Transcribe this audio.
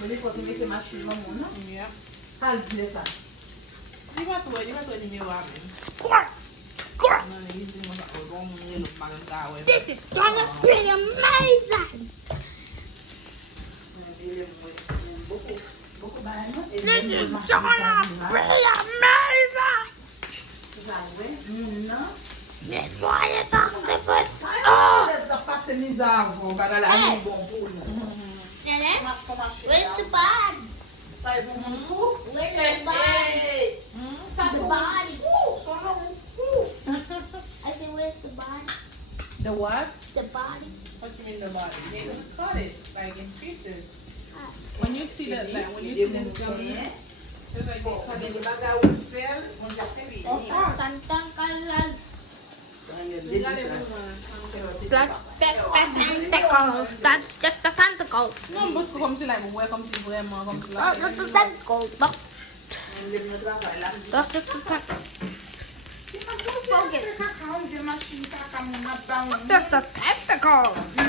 Mais il faut que tu mettes machine dans mon nom. Yeah. Pas le dire ça. Di ba to ni mi wa mi. Squirt! Squirt! Na ni di mo sa ko do mo ni lo magan ka we. This is gonna be amazing! Beaucoup banane. This is gonna be amazing! Nettoyer octopus! Oh! Laisse passer mes arbres. Bah là, Hey. bon pour nous. Where's the body? Ça est bon pour nous. Where's the body? Ça The c'est body. son nom. I said, where's the body? The what? The body. What you mean the body? Yeah, you cut it like in pieces. When you see that, like when you see this gummy, it's like they cut it. Tentacles. That's just the tentacles. Non, but comme si like welcome to vraiment comme si Oh, that's the tentacles. That's just the tentacles. That's the tentacles.